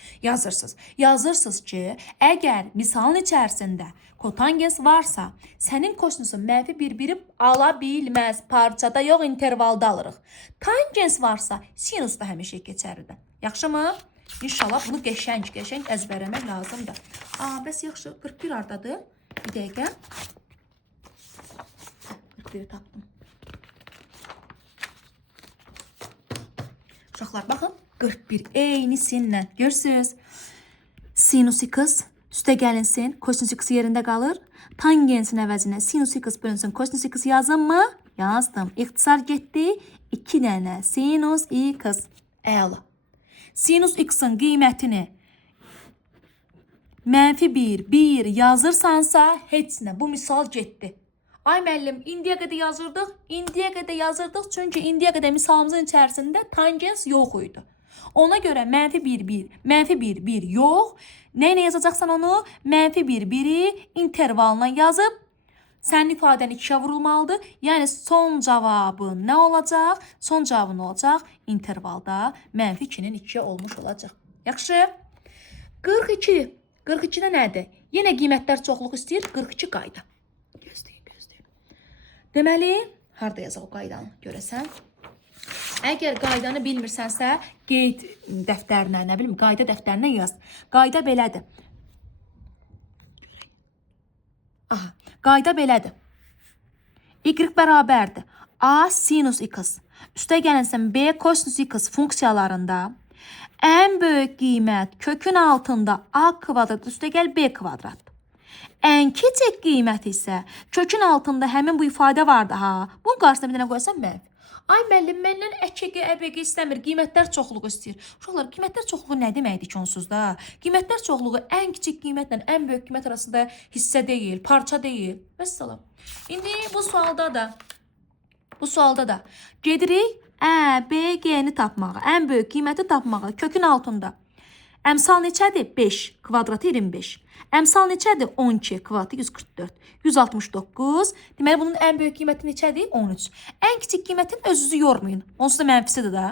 Yazırsınız ki, əgər misalın içərisində kotangens varsa, sənin kosinusun -1'i ala bilməz. Parçada yox, intervalda alırıq. Tangens varsa, sinus da həmişə keçərlidir. Yaxşı mı? İnşallah bunu qəşəng əzbərləmək lazımdır. Bəs yaxşı, 41 hardadır? Bir dəqiqə. 41'i tapdım. Uşaqlar, baxın. 41 eynisindən. Görürsünüz. Sinus x üstə gəlinsin. Kosinus x yerində qalır. Tangensin əvəzinə sinus x bölünsün. Kosinus x yazım mı? Yazdım. İxtisar getdi. 2 dənə sinus x. Əla. Sinus x-in qiymətini -1 yazırsansa, heç nə. Bu misal getdi. Ay müəllim, indiyə qədər yazırdıq. Çünki indiyə qədər misalımızın içərisində tangens yox idi. Ona görə -1 yox. Nə yazacaqsan onu? -1'i intervalına yazıb, sənin ifadən 2'ye vurulmalıdır. Yəni, son cavabın nə olacaq? Son cavabın olacaq intervalda -2'nin 2'ye olmuş olacaq. Yaxşı. 42'də nədir? Yenə qiymətlər çoxluq istəyir. 42 qayda. Gözləyin. Deməli, harda yazaq o qaydanı görəsən? Əgər qaydanı bilmirsənsə, qeyd dəftərinə, nə bilim, qayda dəftərinə yaz. Qayda belədir. Aha, qayda belədir. Y bərabərdir. A sinus x. Üstə gələnsən B kosinus x funksiyalarında ən böyük qiymət kökün altında A kvadrat üstə gəl B kvadrat. Ən kiçik qiymət isə kökün altında həmin bu ifadə vardı ha. Bunun qarşısına bir dənə qoysan mənfi. Ay müəllim, məndən ƏKG, ƏBG istəmir, qiymətlər çoxluğu istəyir. Uşaqlar, qiymətlər çoxluğu nə deməkdir ki onsuz da? Qiymətlər çoxluğu ən kiçik qiymətlə ən böyük qiymət arasında hissə deyil, parça deyil. Vəssalam. İndi bu sualda da gedirik ƏBG-ni tapmağa, ən böyük qiyməti tapmağa kökün altında. Əmsal neçədir? 5, kvadratı 25. Əmsal neçədir? 12, kvadratı 144. 169. Deməli, bunun ən böyük qiyməti neçədir? 13. Ən kiçik qiymətin özünüzü yormayın. Onsuz da mənfisidir da.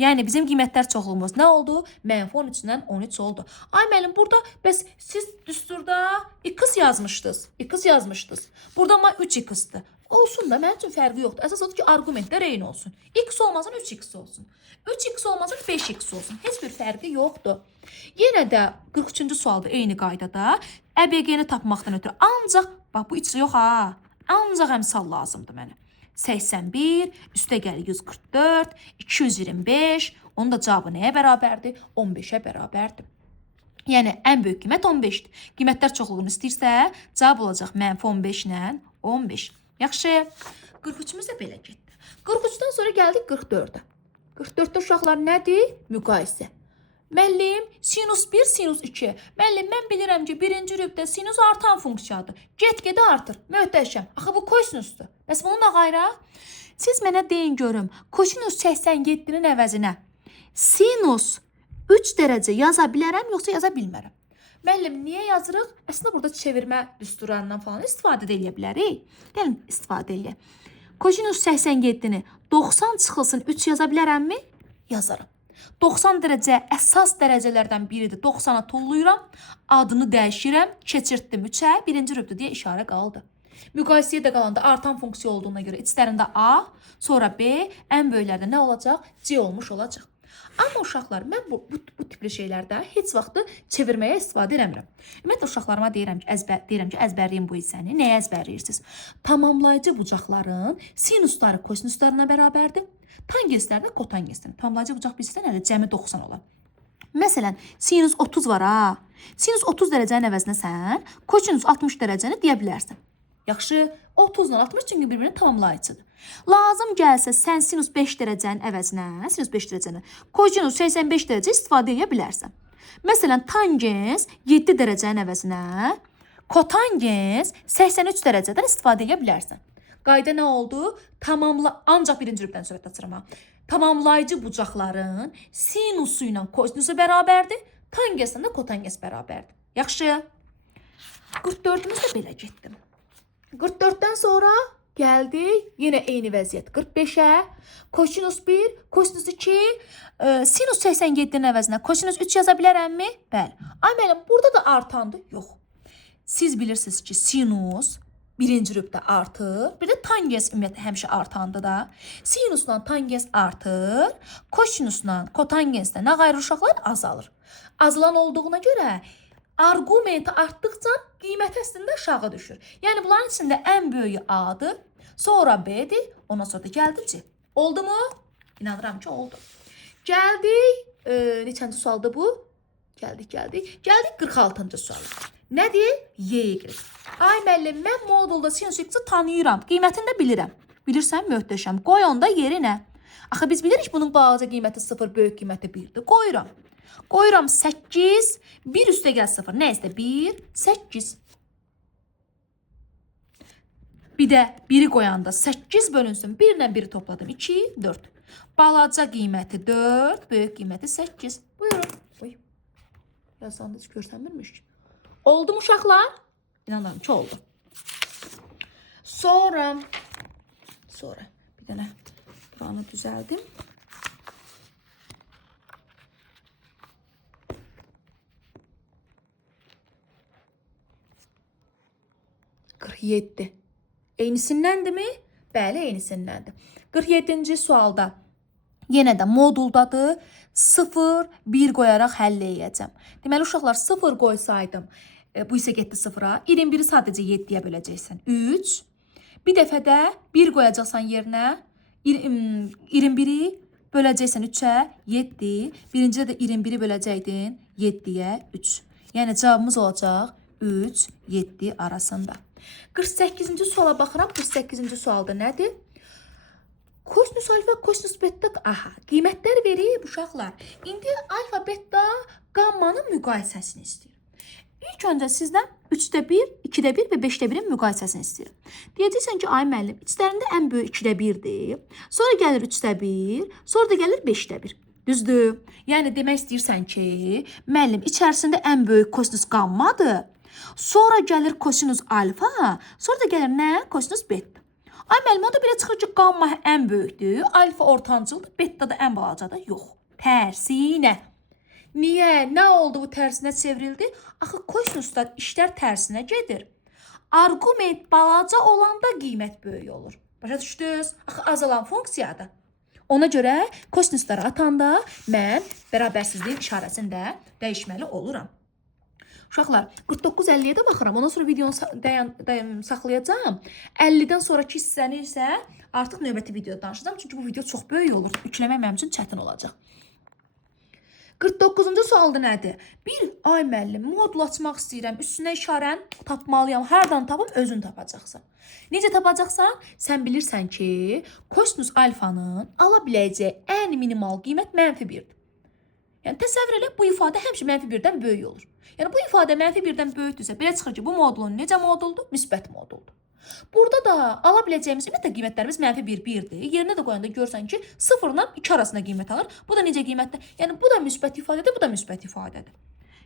Yəni, bizim qiymətlər çoxluğumuz nə oldu? Mənfi 13-dən 13 oldu. Ay müəllim, burada bəs siz düsturda x yazmışdınız. X yazmışdınız. Burada amma 3x'dir. Olsun da, mənim üçün fərqi yoxdur. Əsas odur ki, argumentlər eyni olsun. X olmasın, 3x olsun. 3x olmasın, 5x olsun. Heç bir fərqi yoxdur. Yenə də 43-cü sualda eyni qaydada ƏBG-ni tapmaqdan ötürü. Ancaq, bax bu içri yox ha. Ancaq əmsal lazımdır mənə. 81, üstə gəlir 144, 225. Onun da cavabı nəyə bərabərdir? 15-ə bərabərdir. Yəni, ən böyük qiymət 15-dir. Qiymətlər çoxluğunu istəyirsə, cavab olacaq mənfi 15 ilə 15. Yaxşı, 43-ümüz də belə getdi. 43-dən sonra gəldik 44-ə. 44-də uşaqlar nədir? Müqayisə. Müəllim, sinus 1, sinus 2. Müəllim, mən bilirəm ki, birinci rübdə sinus artan funksiyadır. Get-gedə artır. Möhtəşəm. Axı, bu kosinusdur. Bəs bunu da qayraq? Siz mənə deyin görüm, kosinus 87-nin əvəzinə sinus 3 dərəcə yaza bilərəm, yoxsa yaza bilmərəm? Müəllim, niyə yazırıq? Əslində, burada çevirmə düsturlarından falan istifadə edə bilərik. Gəlin, istifadə edək. Kosinus 87-ni 90 çıxılsın 3 yaza bilərəmmi? Yazaram. 90 dərəcə əsas dərəcələrdən biridir. 90-a tulluyuram, adını dəyişirəm, keçirtdim 3-ə, birinci rübdü deyə işarə qaldı. Müqayisəyə də qalanda artan funksiya olduğuna görə içlərində A, sonra B, ən böyüklərdə nə olacaq? C olmuş olacaq. Amma uşaqlar, mən bu tipli şeylərdə heç vaxtı çevirməyə istifadə eləmirəm. Ümumiyyətlə, uşaqlarıma deyirəm ki, əzbərləyin bu hissəni. Nəyə əzbərləyirsiniz? Tamamlayıcı bucaqların sinusları kosinuslarına bərabərdir. Tangenslər də kotangenslərin. Tamamlayıcı bucaq bilirsən, hələ cəmi 90 olan. Məsələn, sinus 30 var ha. Sinus 30 dərəcənin əvəzinə sən kosinus 60 dərəcəni deyə bilərsən. Yaxşı, 30 ilə 60 çünki bir-birini tamamlayıcıdır. Lazım gəlsə sən sinus 5 dərəcənin əvəzinə, sinus 5 dərəcəni, kosinus 85 dərəcə istifadə edə bilərsən. Məsələn, tangens 7 dərəcənin əvəzinə, kotangens 83 dərəcədən istifadə edə bilərsən. Qayda nə oldu? Ancaq birinci rübdən söhbət açıram. Tamamlayıcı bucaqların sinusu ilə kosinusu bərabərdir, tangenslə də kotangens bərabərdir. Yaxşı, 44-ümüz də belə getdim. 44-dən sonra gəldik, yenə eyni vəziyyət. 45-ə, kosinus 1, kosinus 2, sinus 87-nin əvəzinə kosinus 3 yaza bilərəmmi? Bəli. Ay müəllim, burada da artandı? Yox. Siz bilirsiniz ki, sinus birinci rübdə artır, bir də tangens ümumiyyətlə həmişə artandı da. Sinusla tangens artır, kosinusla kotangenslə nə qayır uşaqlar? Azalır. Azalan olduğuna görə argumenti artdıqca qiymət əslində aşağı düşür. Yəni, bunların içində ən böyüyü A'dır, sonra B'dir, ondan sonra da gəldi C. Oldu mu? İnanıram ki, oldu. Gəldik, neçənci sualda bu? Gəldik 46-cı suala. Nədir? Y. Ay müəllim, mən modulda sinus x-i tanıyıram, qiymətini də bilirəm. Bilirsən, möhtəşəm. Qoy onda yerinə. Axı, biz bilirik bunun balaca qiyməti 0, böyük qiyməti 1-dir. Qoyuram. Qoyuram 8, 1 üstə gəl 0. Nə istə? 1, 8. Bir də 1-i qoyanda 8 bölünsün. 1 ilə 1-i topladım. 2, 4. Balaca qiyməti 4, böyük qiyməti 8. Buyurun. Oy. Yazanda heç görsənmirmiş ki. Oldu mu uşaqlar? İnanıram ki, oldu. Sonra bir dənə buranı düzəldim. Eynisindəndirmi? Bəli, eynisindəndir. 47-ci sualda yenə də moduldadır. 0, 1 qoyaraq həll edəcəm. Deməli, uşaqlar 0 qoysaydım, bu isə getdi 0-a. 21-i sadəcə 7-yə böləcəksən. 3. Bir dəfə də 1 qoyacaqsan yerinə. 21-i böləcəksən 3-ə. 7. Birincidə də 21-i böləcəkdin 7-yə 3. Yəni, cavabımız olacaq 3, 7 arasında. 48-ci suala baxıram. 48-ci sualda nədir? Kosinus alfa, kosinus beta, aha, qiymətlər verib uşaqlar. İndi alfa, beta, qammanın müqayisəsini istəyir. İlk öncə sizdən 3-də 1, 2-də 1 və 5-də 1-in müqayisəsini istəyir. Deyəcəksən ki, ay müəllim, içlərində ən böyük 2-də 1-dir, sonra gəlir 3-də 1, sonra da gəlir 5-də 1. Düzdür? Yəni, demək istəyirsən ki, müəllim, içərisində ən böyük kosinus qammadır, sonra gəlir kosinus alfa, sonra da gəlir nə? Kosinus beta. Ay müəllim, onda belə çıxır ki, qamma ən böyükdür, alfa ortancıldır, beta da ən balacadır. Yox, tərsinə. Niyə? Nə oldu bu tərsinə çevrildi? Axı, kosinuslar işlər tərsinə gedir. Argument balaca olanda qiymət böyük olur. Başa düşdünüz? Axı, azalan funksiyadır. Ona görə kosinusları atanda mən bərabərsizliyin işarəsini də dəyişməli oluram. Uşaqlar, 49-50-yə də baxıram. Ondan sonra videonu saxlayacağım. 50-dən sonraki hissəni isə artıq növbəti videoda danışacağım. Çünki bu video çox böyük olur. Yükləmək mənim üçün çətin olacaq. 49-cu sualda nədir? Bir, ay müəllim, modul açmaq istəyirəm. Üstünə işarən tapmalıyam. Hardan tapım? Özün tapacaqsan. Necə tapacaqsan? Sən bilirsən ki, kosinus alfanın ala biləcəyi ən minimal qiymət -1-dir. Yəni, təsəvvür elə, bu ifadə həmişə -1-dən böyük olur. Yəni, bu ifadə -1-dən böyükdürsə, belə çıxır ki, bu modulun necə moduldur? Müsbət moduldur. Burada da ala biləcəyimiz ümumiyyətlə qiymətlərimiz -1, 1-dir. Yerinə də qoyanda görsən ki, 0-la 2 arasında qiymət alır. Bu da necə qiymətdir? Yəni, bu da müsbət ifadədir, bu da müsbət ifadədir.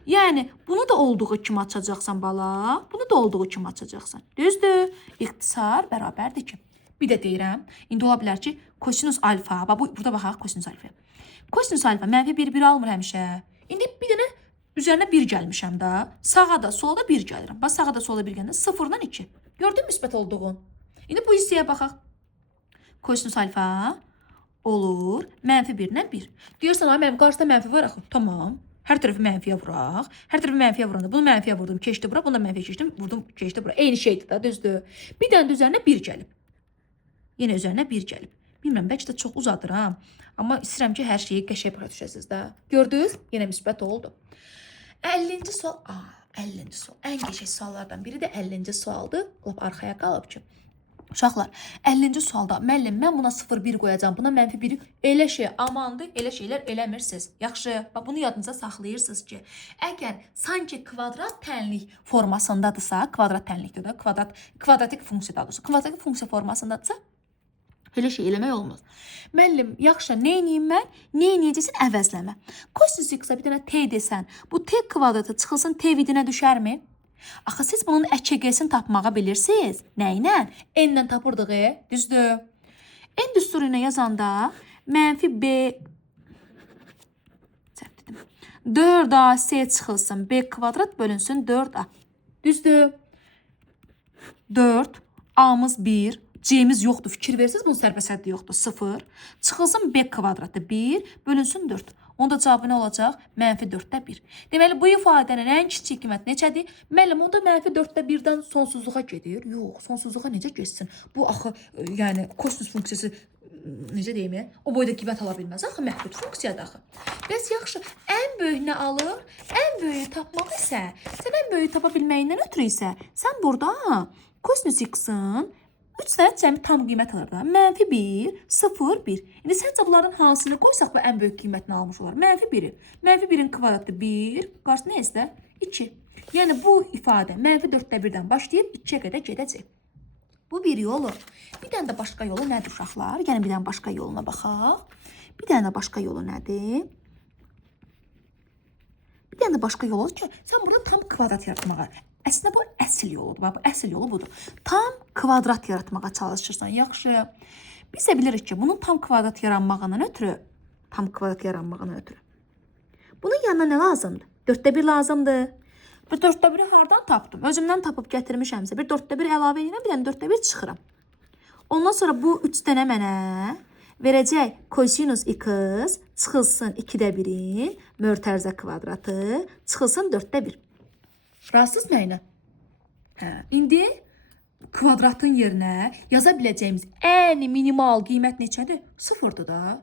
Yəni, bunu da olduğu kimi açacaqsan bala, bunu da olduğu kimi açacaqsan. Düzdür? İxtisar bərabərdir ki. Bir də deyirəm, indi ola bilər ki, kosinus alfa, burada baxaq kosinus alfa. Kosinus alfa -1, 1 almır həmişə. İndi bir dənə üzərinə 1 gəlmişəm də, sağa da, sola da 1 gəlirəm. Bax, sağa da, sola 1 gəlir, 0-dan 2. Gördün müsbət olduğun? İndi bu hissəyə baxaq. Kosinus alfa olur -1-lə 1. Deyirsən, ay mənim qarşıda mənfi var axı. Tamam. Hər tərəfi mənfiyə vuraq. Hər tərəfi mənfiyə vuranda bunu mənfiyə vurdum, keçdi bura, bunu da mənfiyə keçdim, vurdum, keçdi bura. Eyni şeydir də, düzdür? Bir dənə də üzərinə 1 gəlib. Yenə üzərinə 1 gəlib. Bilmirəm, bəlkə də çox uzadır ha. Amma istəyirəm ki, hər şeyi qəşəng başa düşəsiniz də. Gördünüz? Yenə müsbət oldu. 50-ci sual. 50-ci sual. Ən qəşəng suallardan biri də 50-ci sualdır. Lap arxaya qalıb ki. Uşaqlar, 50-ci sualda müəllim, mən buna 0-1 qoyacağam, buna -1 elə şey amandır, elə şeylər eləmirsiniz. Yaxşı, bunu yadınıza saxlayırsınız ki, əgər sanki kvadrat tənlik formasındadırsa, kvadrat tənlikdir də, kvadratik funksiyadadırsa, kvadratik funksiya formasındadırsa, elə şey eləmək olmaz. Müəllim, yaxşı, nə edeyim mən? Nə edəcəksən? Əvəzləmə. Kosinus x-a bir dənə t desən, bu t kvadratı çıxılsın t vidinə düşərmi? Axı, siz bunun ƏÇG-sini tapmağa bilirsiniz. Nə ilə? N-lə tapırdıq, düzdür. N düsturu ilə yazanda -b 4ac çıxılsın, b kvadrat bölünsün 4a. Düzdür. 4, a-mız 1, c-miz yoxdur. Fikir verirsiniz, bunun sərbəsəddi yoxdur. 0. Çıxılsın b kvadratı 1, bölünsün 4. Onda cavabı nə olacaq? -4-də 1. Deməli, bu ifadənin ən kiçik qiymət neçədir? Müəllim, onda -4-də 1-dən sonsuzluğa gedir. Yox, sonsuzluğa necə geçsin? Bu, axı, yəni, kosinus funksiyası, necə deyim, o boyda qiymət ala bilməz. Axı, məhdud funksiyadır axı. Bəs yaxşı, ən böyük nə alır? Ən böyüyü tapmaq isə, sən ən böyüyü tapa bilməyindən ötürü isə, sən burada kosinus x-in 3 dənə cəmi tam qiymət alır da. -1, 0, 1. İndi səncə bunların hansını qoysaq bu ən böyük qiymətini almış olar? -1'i. -1'in kvadratı 1, qarşı nə isə 2. Yəni bu ifadə -4-də 1-dən başlayıb 2-yə qədər gedəcək. Bu bir yolu. Bir dənə də başqa yolu nədir uşaqlar? Yəni bir dənə başqa yoluna baxaq. Bir dənə də başqa yolu nədir? Bir dənə də başqa yolu ki, sən burada tam kvadrat yaratmağa. Əslində bu əsl yoludur. Bu əsl yolu budur. Tam kvadrat yaratmağa çalışırsan. Yaxşı. Biz də bilirik ki, bunun tam kvadrat yaranmağından ötürü, bunun yanına nə lazımdır? 4-də 1 lazımdır. Bu 4/1-i hardan tapdım? Özümdən tapıb gətirmişəmsə, bir 4/1 əlavə edirəm, bir dənə 4/1 çıxıram. Ondan sonra bu 3 dənə mənə verəcək kosinus x çıxılsın 2/1-in mötərizə kvadratı çıxılsın 4/1. Razısınız mənə? İndi kvadratın yerinə yaza biləcəyimiz ən minimal qiymət neçədir? 0-dır da.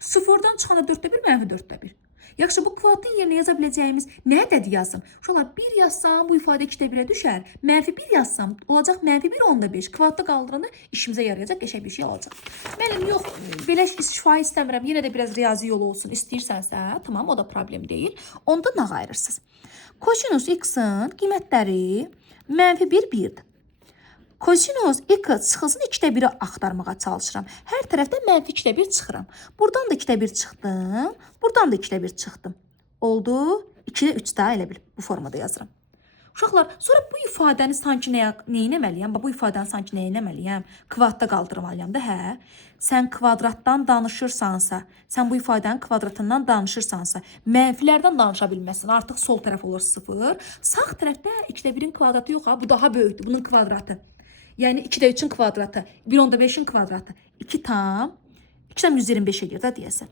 0-dan çıxanda 4/1 mənfi 4/1. Yaxşı, bu kvadratın yerinə yaza biləcəyimiz nə ədədi yazsam? Uşaqlar 1 yazsam bu ifadə 2/1-ə düşər. Mənfi 1 yazsam olacaq mənfi 1 10/5. Kvadratda qaldıranda işimizə yarayacaq, qəşəng bir şey alacaq. Müəllim, yox, belə şifahi istəmirəm. Yenə də biraz riyazi yolu olsun istəyirsənsə, tamam, o da problem deyil. Onda nə ayırırsınız? Kosinus x-in qiymətləri mənfi 1 1-dir. Kosinus x çıxılsın 2/1-i axtarmağa çalışıram. Hər tərəfdən mənfi 2/1 çıxıram. Buradan da 2/1 çıxdım. Buradan da 2/1 çıxdım. Oldu. 2-də 3 daha elə bil. Bu formada yazıram. Uşaqlar, sonra bu ifadəni sanki nə etməliyəm? Bu ifadəni sanki nə etməliyəm? Kvadratda qaldırmalıyam da, hə? Sən kvadratdan danışırsansa, sən bu ifadənin kvadratından danışırsansa, mənfilərdən danışa bilməzsən. Artıq sol tərəf olur 0. Sağ tərəfdə 2/1-in kvadratı yox ha, bu daha böyükdür, bunun kvadratı. Yəni 2-də 3-ün kvadratı, 1/5-in kvadratı 2 tam 125 edir də deyəsən.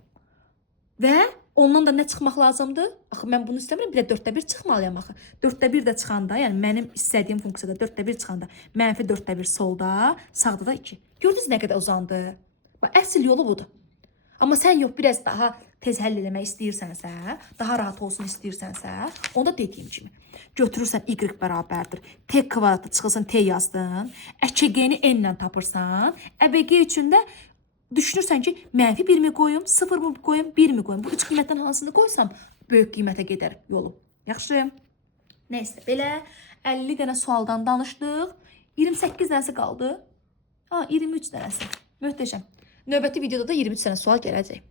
Və ondan da nə çıxmaq lazımdır? Axı mən bunu istəmirəm, bir də 4/1 çıxmalıyam axı. 4/1 də çıxanda, yəni mənim istədiyim funksiyada 4/1 çıxanda mənfi 4/1 solda, sağda da 2. Gördünüz nə qədər uzandı? Bax, əsl yolu budur. Amma sən yox, biraz daha tez həll eləmək istəyirsənsə, daha rahat olsun istəyirsənsə, onda dediyim kimi götürürsən y bərabərdir. T kvadratı çıxılsın t yazdın. ƏKG-ni n ilə tapırsan. ƏBG üçün də düşünürsən ki, mənfi 1 mi qoyum, 0 mı qoyum, 1 mi qoyum? Bu üç qiymətdən hansını qoysam böyük qiymətə gedər yolum. Yaxşı. Nəysə, belə 50 dənə sualdan danışdıq. 28 dənəsi qaldı. 23 dənəsi. Möhtəşəm. Növbəti videoda da 23 dənə sual gələcək.